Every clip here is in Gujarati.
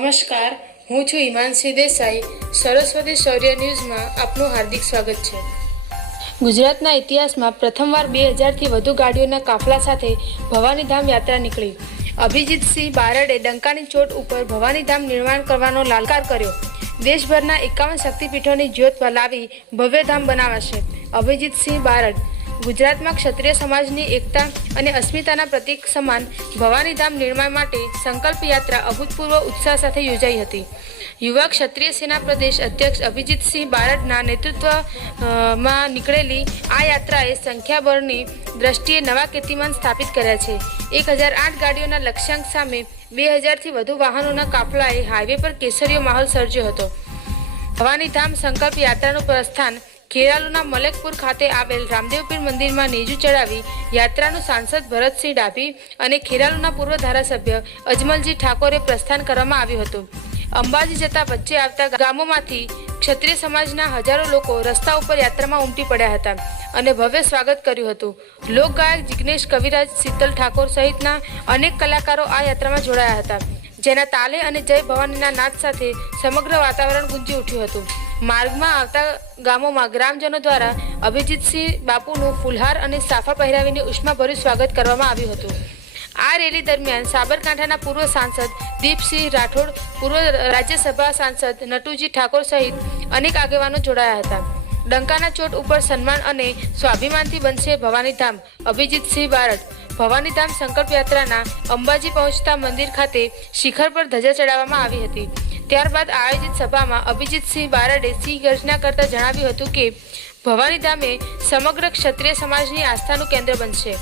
નમસ્કાર, હું છું હિમાંશી દેસાઈ. સરસ્વતી શૌર્ય ન્યૂઝમાં આપનું હાર્દિક સ્વાગત છે. ગુજરાતના ઇતિહાસમાં પ્રથમવાર 2000થી વધુ ગાડીઓના કાફલા સાથે ભવાનીધામ યાત્રા નીકળી. અભિજીતસિંહ બારડે ડંકાની ચોટ ઉપર ભવાનીધામ નિર્માણ કરવાનો લાલકાર કર્યો. દેશભરના 51 શક્તિપીઠોની જ્યોત લાવી ભવ્ય ધામ બનાવાશે. અભિજીતસિંહ બારડ ગુજરાતમાં ક્ષત્રિય સમાજની એકતા અને અસ્મિતાના પ્રતીક સમાન ભવાનીધામ નિર્માણ માટે સંકલ્પ યાત્રા અભૂતપૂર્વ ઉત્સાહ સાથે યોજાઈ હતી. યુવા ક્ષત્રિય સેના પ્રદેશ અધ્યક્ષ અભિજીતસિંહ બારડના નેતૃત્વમાં નીકળેલી આ યાત્રાએ સંખ્યાબળની દ્રષ્ટિએ નવા કીર્તિમાન સ્થાપિત કર્યા છે. 1008 ગાડીઓના લક્ષ્યાંક સામે 2000થી વધુ વાહનોના કાફલાએ હાઈવે પર કેસરીયો માહોલ સર્જ્યો હતો. ભવાનીધામ સંકલ્પ યાત્રાનું પ્રસ્થાન ખેરાલુના મલેકપુર ખાતે આવેલ રામદેવપીર મંદિરમાં નેજુ ચડાવી યાત્રાનું સાંસદ ભરતસિંહ ડાભી અને ખેરાલુના પૂર્વ ધારાસભ્ય અજમલજી ઠાકોરે પ્રસ્થાન કરવામાં આવ્યું હતું. અંબાજી જતા વચ્ચે આવતા ગામોમાંથી ક્ષત્રિય સમાજના હજારો લોકો રસ્તા ઉપર યાત્રામાં ઉમટી પડ્યા હતા અને ભવ્ય સ્વાગત કર્યું હતું. લોકગાયક જિગ્નેશ કવિરાજ, શીતલ ઠાકોર સહિતના અનેક કલાકારો આ યાત્રામાં જોડાયા હતા, જેના તાલે અને જય ભવાનીના નાદ સાથે સમગ્ર વાતાવરણ ગુંજી ઉઠ્યું હતું. માર્ગમાં આવતા ગામોમાં ગ્રામજનો દ્વારા અભિજીતસિંહ બાપુનું ફુલહાર અને સાફા પહેરાવીને ઉષ્માભર્યું સ્વાગત કરવામાં આવ્યું હતું. આ રેલી દરમિયાન સાબરકાંઠાના પૂર્વ સાંસદ દીપસિંહ રાઠોડ, પૂર્વ રાજ્યસભા સાંસદ નટુજી ઠાકોર સહિત અનેક આગેવાનો જોડાયા હતા. ડંકાના ચોટ ઉપર સન્માન અને સ્વાભિમાનથી બનશે ભવાનીધામ. અભિજીતસિંહ બારડ ભવાનીધામ સંકલ્પ યાત્રાના અંબાજી પહોંચતા મંદિર ખાતે શિખર પર ધજા ચડાવવામાં આવી હતી. ત્યારબાદ આયોજિત સભામાં અભિજીતસિંહ બારડે સિંહ ગર્જના કરતા જણાવ્યું હતું કે ભવાનીધામ એ સમગ્ર ક્ષત્રિય સમાજની આસ્થાનું કેન્દ્ર બનશે.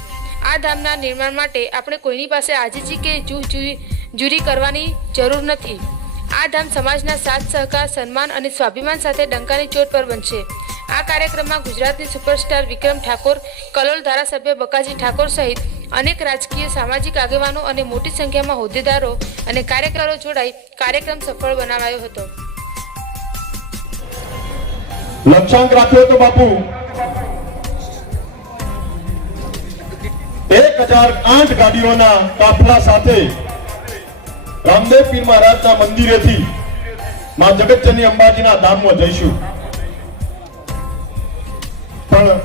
આ ધામના નિર્માણ માટે આપણે કોઈની પાસે આજીજી કે જુરી કરવાની જરૂર નથી. આ ધામ સમાજના સાથ સહકાર, સન્માન અને સ્વાભિમાન સાથે ડંકાની ચોટ પર બનશે. આ કાર્યક્રમમાં ગુજરાતની સુપરસ્ટાર વિક્રમ ઠાકોર, કલોલ ધારાસભ્ય બકાજી ઠાકોર સહિત અનેક રાજકીય સામાજિક આગેવાનો અને મોટી સંખ્યામાં હોદ્દેદારો અને કાર્યકરો જોડાઈ કાર્યક્રમ સફળ બનાવાયો હતો. લક્ષ્યાંક રાખ્યો તો બાપુ 1008 ગાડીઓના કાફલા સાથે રામદેવ પીર મહારાજના મંદિરેથી માં જગતજનની અંબાજીના ધામમાં જઈશું. પણ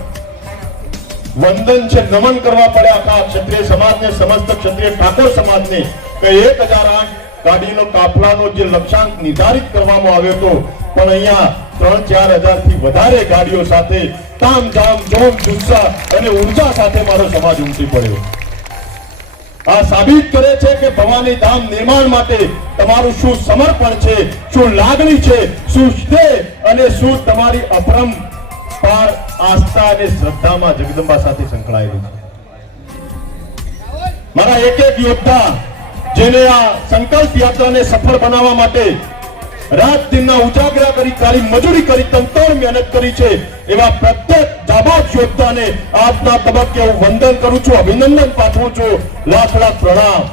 વંદન છે, નમન કરવા પડે આખા ક્ષત્રિય સમાજને, સમસ્ત ક્ષત્રિય ઠાકોર સમાજને કે 1008 ગાડીનો કાફલાનો જે લક્ષ્યાંક નિર્ધારિત કરવામાં આવ્યો હતો, પણ અહીંયા 3-4 હજારથી વધારે ગાડીઓ સાથે તામઝામ, જોમ જુસ્સા અને ઉર્જા સાથે મારો સમાજ ઉમટી પડ્યો. આ સાબિત કરે છે કે ભવાની ધામ નિર્માણ માટે તમારું શું સમર્પણ છે, શું લાગણી છે, શું સ્નેહ અને શું તમારી અપરંપાર આસ્થા અને શ્રદ્ધામાં જગદંબા સાથે સંકળાયેલી છે. મારા એક યોદ્ધા જેને આ સંકલ્પ યાત્રાને સફળ બનાવવા માટે રાત દિનના ઉજાગરા કરી, કાળી મજૂરી કરી, તનતોડ મહેનત કરી છે, એવા પ્રત્યેક જાબાજ યોદ્ધાને આજના તબક્કે હું વંદન કરું છું, અભિનંદન પાઠવું છું, લાખ લાખ પ્રણામ.